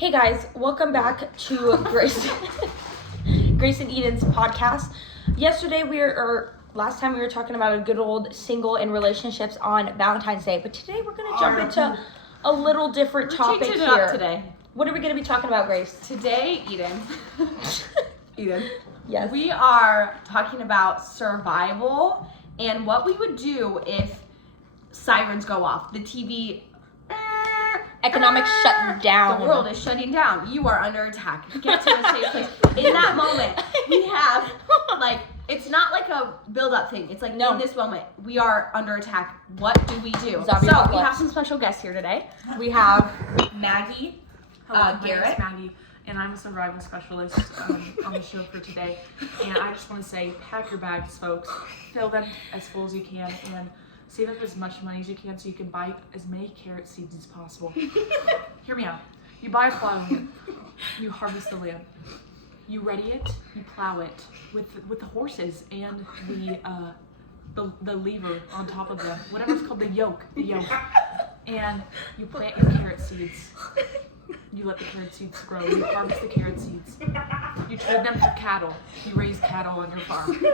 Hey guys, welcome back to Grace and Eden's podcast. Last time we were talking about a good old single and relationships on Valentine's Day, but today we're going to jump into a little different topic changing it here. up today. What are we going to be talking about, Grace? Today, Eden. Yes. We are talking about survival and what we would do if sirens go off. The TV. Economic shutdown. The world is shutting down. You are under attack. Get to a safe place. In that moment, we have, it's not like a build-up thing. It's like, in this moment, we are under attack. What do we do? Zombie so, apocalypse. we have some special guests here today. We have Maggie, Hello, Garrett. my name is Maggie, and I'm a survival specialist on the show for today. And I just want to say, pack your bags, folks. Fill them as full as you can, and save up as much money as you can so you can buy as many carrot seeds as possible. Hear me out. You buy a plowland, you harvest the land, you ready it, you plow it with the horses and the lever on top of them, whatever's called the yoke, and you plant your carrot seeds. You let the carrot seeds grow. You harvest the carrot seeds. You trade them for cattle. You raise cattle on your farm.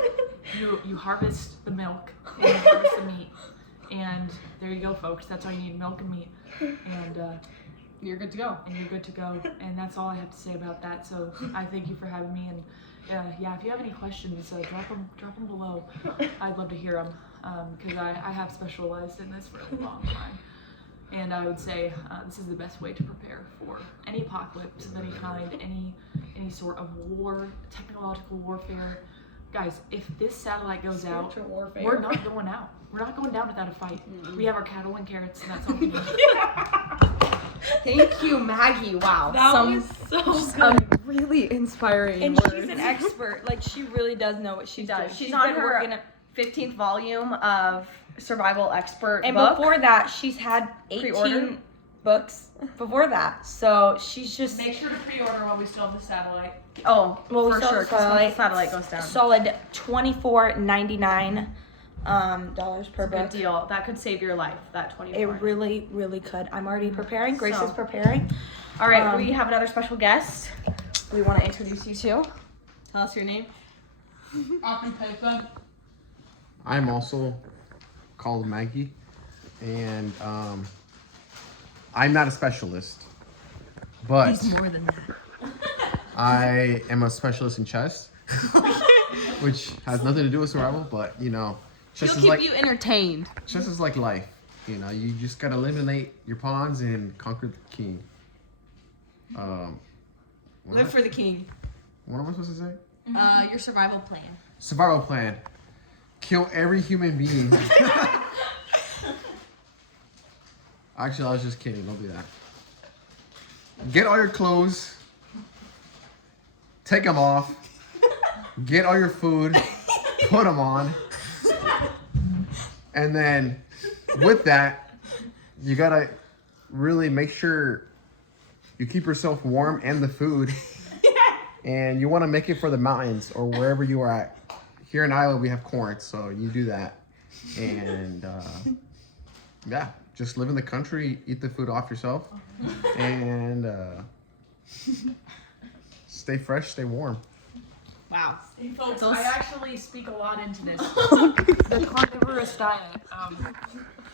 You harvest the milk and you harvest the meat. And there you go, folks. That's all you need, milk and meat. And You're good to go. And that's all I have to say about that. So I thank you for having me. And if you have any questions, drop them below. I'd love to hear them because I have specialized in this for a long time. And I would say this is the best way to prepare for any apocalypse of any kind, any sort of war, technological warfare. Guys, if this satellite goes out, we're not going out. We're not going down without a fight. Mm-hmm. We have our cattle and carrots, and that's all we need. Thank you, Maggie. Wow. That was so good. Really inspiring And words. she's an expert. She really does know what she does. She's on her 15th volume of Survival Expert And book. before that, she's had 18 Pre-order? books before that. So she's just Make sure to pre-order while we still have the satellite. Oh, Well, we for still sure. have 'Cause satellite. the satellite goes down. solid $24.99 dollars per Good book. deal. That could save your life. That 24. It really, really could. I'm already preparing. Grace So- is preparing. All right, we have another special guest. We want to introduce you to. Tell us your name. I'm also called Maggie, and I'm not a specialist, but more than that. I am a specialist in chess, which has nothing to do with survival, but chess is like entertained. chess is like life. You just gotta eliminate your pawns and conquer the king. Live for the king. What am I supposed to say? Your survival plan. Survival plan. Kill every human being. Actually, I was just kidding. Don't do that. Get all your clothes. Take them off. Get all your food. Put them on. And then with that, you gotta really make sure you keep yourself warm and the food. And you want to make it for the mountains or wherever you are at. Here in Iowa, we have corn, so you do that. And just live in the country, eat the food off yourself, and stay fresh, stay warm. Wow. Hey folks, Those- I actually speak a lot into this. The carnivorous diet,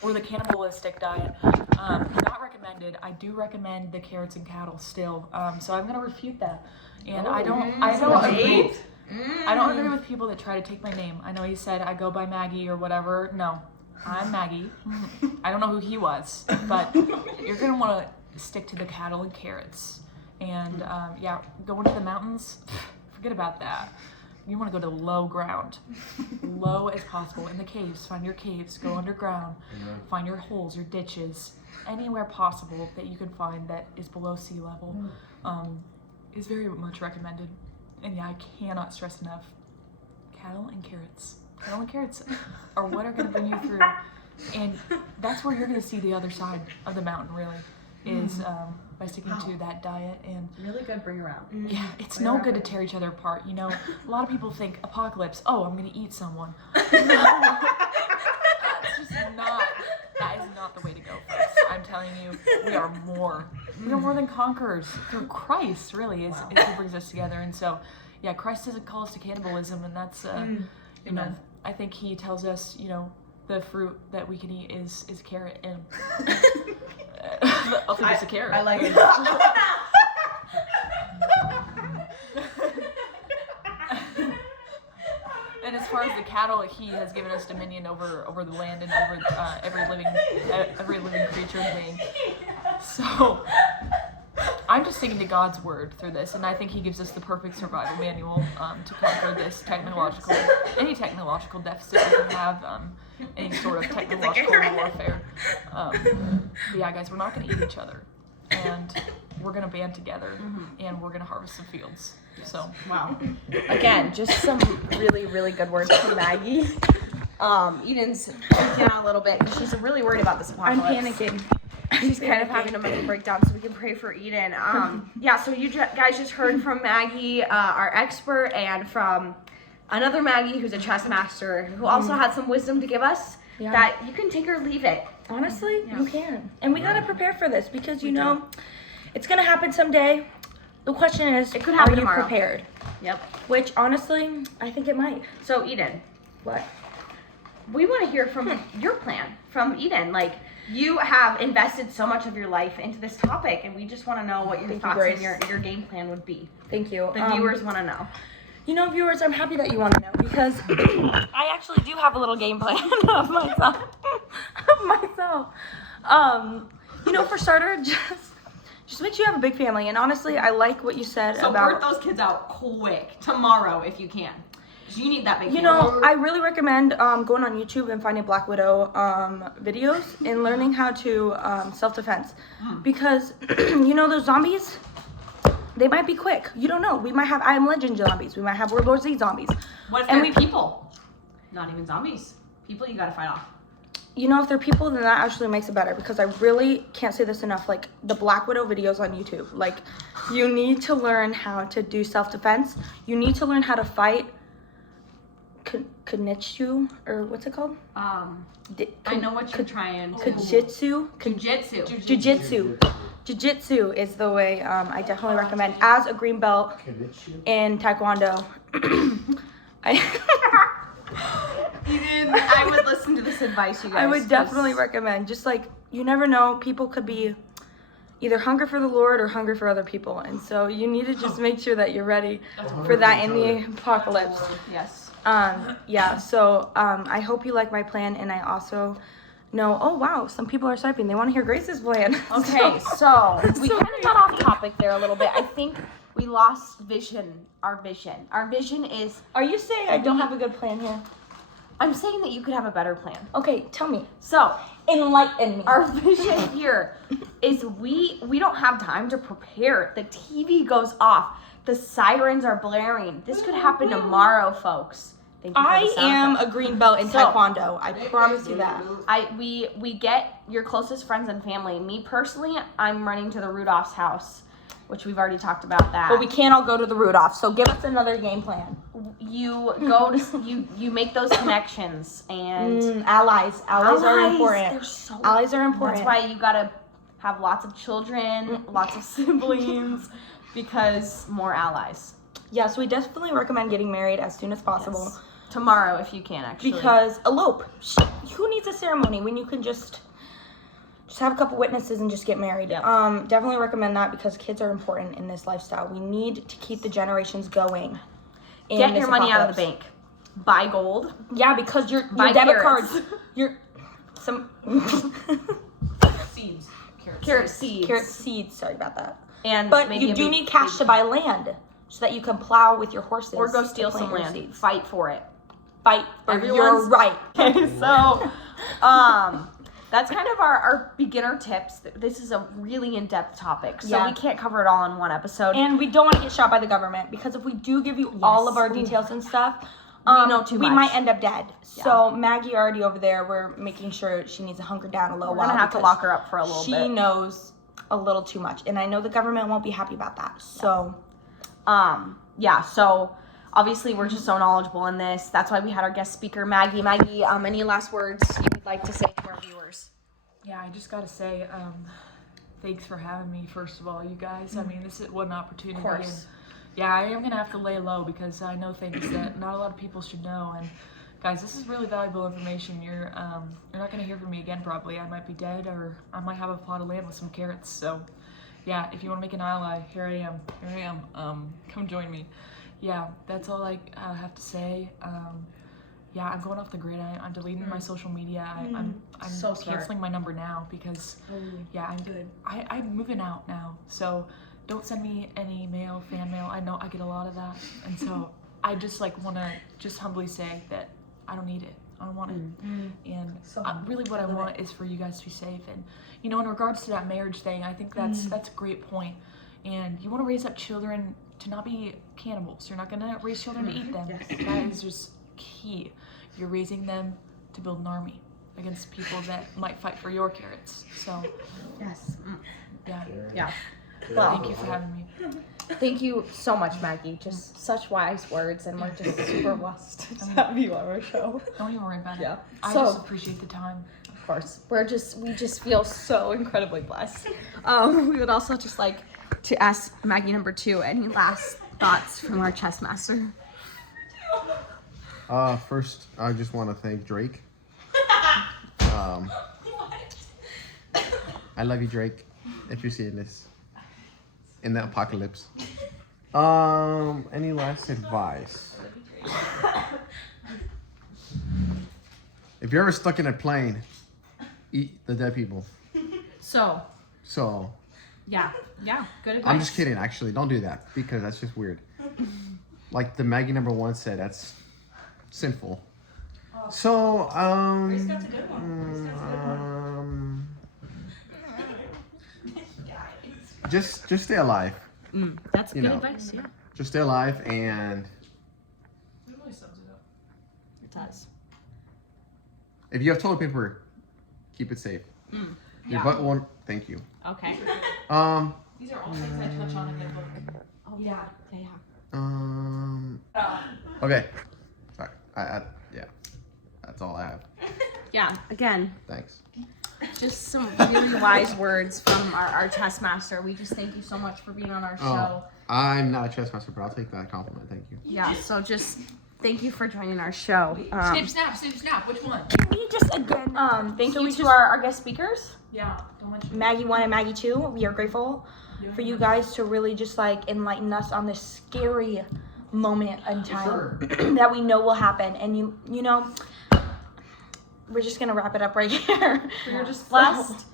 or the cannibalistic diet, not recommended. I do recommend the carrots and cattle still. So I'm gonna refute that. And I don't agree. I don't agree with people that try to take my name. I know he said I go by Maggie or whatever. No, I'm Maggie. I don't know who he was, but you're gonna want to stick to the cattle and carrots. And going to the mountains, forget about that. You want to go to low ground, low as possible. In the caves, find your caves. Go underground, find your holes, your ditches, anywhere possible that you can find that is below sea level. Is very much recommended. And I cannot stress enough, cattle and carrots are what are going to bring you through. And that's where you're going to see the other side of the mountain, really, is by sticking to that diet. And Really good bring around. yeah, it's no good to tear each other apart. A lot of people think apocalypse, oh, I'm going to eat someone. That's just not, that is not the way to go, folks. I'm telling you, we are more. We are more than conquerors through Christ, really, is who brings us together. And so, yeah, Christ doesn't call us to cannibalism, and that's, you know, I think he tells us, you know, the fruit that we can eat is carrot, and I'll think it's a carrot. I like it. And as far as the cattle, he has given us dominion over the land and over every living creature being. So I'm just sticking to God's word through this, and I think he gives us the perfect survival manual to conquer this any technological deficit we can have, any sort of technological warfare. But yeah, guys, we're not going to eat each other, and we're going to band together, and we're going to harvest some fields. So Wow. Again, just some really, really good words from Maggie. Eden's freaking out a little bit. She's really worried about this apocalypse. I'm panicking. She's kind of having a mental breakdown, so we can pray for Eden. Yeah, so you guys just heard from Maggie, our expert, and from another Maggie who's a chess master, who also had some wisdom to give us that you can take or leave it. Honestly, you can. And we gotta prepare for this because, you know, it's gonna happen someday. The question is, It could happen are you tomorrow. prepared? Yep. Which, honestly, I think it might. So, Eden, What? we want to hear from your plan, from Eden. Like, you have invested so much of your life into this topic, and we just want to know what your Thank you, thoughts Grace. and your game plan would be. Thank you. The viewers want to know. You know, viewers, I'm happy that you want to know because I actually do have a little game plan of myself. You know, for starter, just make sure you have a big family. And honestly, I like what you said So about. birth those kids out quick tomorrow if you can. 'Cause you need that big You family. know, I really recommend going on YouTube and finding Black Widow videos and learning how to self-defense. Because, you know, those zombies, they might be quick. You don't know. We might have I Am Legend zombies. We might have World War Z zombies. What if and they're people? Not even zombies. People you gotta fight off. You know, if they're people, then that actually makes it better because I really can't say this enough. Like, the Black Widow videos on YouTube. Like, you need to learn how to do self-defense. You need to learn how to fight Kunitsu, or what's it called? I know what you're trying to. Kujitsu? Jujitsu. Jiu-jitsu. Jiu-jitsu is the way I definitely recommend. As a green belt in Taekwondo, I would listen to this advice, you guys. I would definitely recommend. Just like, you never know, people could be either hungry for the Lord or hungry for other people. And so you need to just make sure that you're ready for that in the apocalypse. Yes. Yeah, so I hope you like my plan, and I also know, oh wow, some people are typing. They want to hear Grace's plan. Okay, so we So kind of got off topic there a little bit. I think we lost vision. Our vision is, Are you saying I don't have a good plan here? I'm saying that you could have a better plan. Okay, tell me. So, Enlighten me. our vision here is we don't have time to prepare. The TV goes off. The sirens are blaring. This could happen tomorrow, folks. Thank you for the I sound am effect. a green belt in So- Taekwondo. I promise you that. We get your closest friends and family. Me personally, I'm running to the Rudolph's house, which we've already talked about that. But we can't all go to the Rudolph, so give us another game plan. You go to you make those connections, and Allies. Allies are Allies, important. they're so Allies are important. that's why you gotta have lots of children, lots of siblings, because more allies. Yeah, so we definitely recommend getting married as soon as possible. Yes. Tomorrow, if you can, actually. Because elope. Who needs a ceremony when you can just have a couple witnesses and just get married? Yep. Definitely recommend that because kids are important in this lifestyle. We need to keep the generations going. in Get this your money out of the apocalypse. bank. Buy gold. Yeah, because your Buy debit carrots. cards, your some seeds. Carrot seeds. carrot seeds. Sorry about that. And But maybe you a do big- need cash to buy land so that you can plow with your horses. or go to steal plant some your land. seeds. Fight for it. Fight. Or Everyone's- you're right. Okay, so that's kind of our beginner tips. This is a really in-depth topic, so Yeah. we can't cover it all in one episode. And we don't want to get shot by the government because if we do give you all of our details and stuff, We know too we much. might end up dead. So Maggie already over there, we're making sure she needs to hunker down a little We're while. gonna have to because lock her up for a little she bit. knows a little too much, and I know the government won't be happy about that. So Yeah, so obviously we're just so knowledgeable in this. That's why we had our guest speaker, Maggie. Maggie, any last words you would like to say to our viewers? Yeah, I just gotta say, thanks for having me, first of all, you guys. I mean, this is what an opportunity. Of course. And, yeah, I am gonna have to lay low because I know things that not a lot of people should know. And guys, this is really valuable information. You're not gonna hear from me again probably. I might be dead, or I might have a plot of land with some carrots. So, yeah, if you want to make an ally, here I am. Here I am. Come join me. Yeah, that's all I have to say. Yeah, I'm going off the grid. I'm deleting my social media. I'm So smart. canceling my number now because yeah, I'm moving out now. So don't send me any mail, fan mail. I know I get a lot of that, and so I just want to just humbly say that I don't need it. I don't want it. And really, what I want is for you guys to be safe. And in regards to that marriage thing, I think that's a great point. And you want to raise up children to not be cannibals. You're not gonna raise children to eat them. That is just key. You're raising them to build an army against people that might fight for your carrots. So Yes. yeah. Well, Thank you for having me. thank you so much, Maggie. Just such wise words, and we're just super blessed to have you on our show. Don't even worry about it. Yeah. I So- just appreciate the time. Of course, we just feel so incredibly blessed. We would also just like to ask Maggie number 2 any last thoughts from our chess master. First, I just want to thank Drake. I love you, Drake. If you're seeing this in the apocalypse. Any last advice? If you're ever stuck in a plane, eat the dead people. So, So, yeah, good advice. I'm just kidding. Actually, don't do that because that's just weird. Like the Maggie number 1 said, that's sinful. So, just stay alive. That's You good know. advice. Yeah, Just stay alive, and That really sums it up. it does. if you have toilet paper, keep it safe. Your butt won't. Thank you. Okay. These are all things I touch on in the book. Oh yeah. Okay. Sorry. Yeah. That's all I have. Yeah. Again, Thanks. just some really wise words from our chess master. We just thank you so much for being on our show. Oh, I'm not a chess master, but I'll take that compliment. Thank you. Yeah. So just thank you for joining our show. Snap. Which one? We just again, thank So you we to just- our guest speakers, Yeah. Don't mention. Maggie 1 and Maggie 2. We are grateful for you guys to really just enlighten us on this scary moment in time that we know will happen. And you know, we're just gonna wrap it up right here. We're just blessed.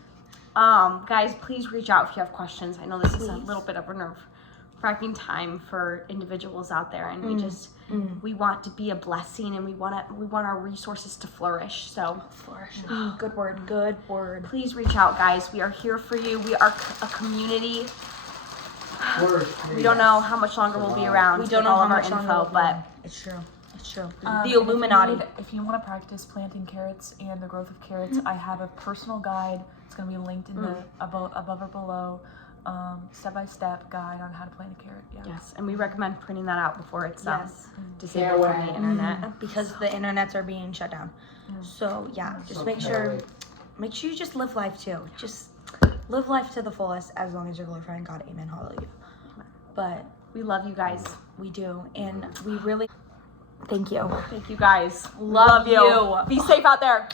Guys, please reach out if you have questions. I know this is a little bit of a nerve-wracking time for individuals out there, and we want to be a blessing, and we want our resources to flourish. So Good word. Good word. please reach out, guys. We are here for you. We are a community. We don't know how much longer we'll be around. We don't with know all how of our much longer info, we'll be but around. It's true. It's true. And The Illuminati. If you want to practice planting carrots and the growth of carrots, I have a personal guide. It's going to be linked in the above or below. Step-by-step guide on how to plant a carrot. Yeah. yes, and we recommend printing that out before it's Yes. disabled from the internet. Because the internets are being shut down. So yeah, just make sure you just live life too. Just live life to the fullest as long as you're glorifying God. Amen. Hallelujah. But We love you guys. we do, and we really thank you. Thank you guys. Love you. Be safe out there.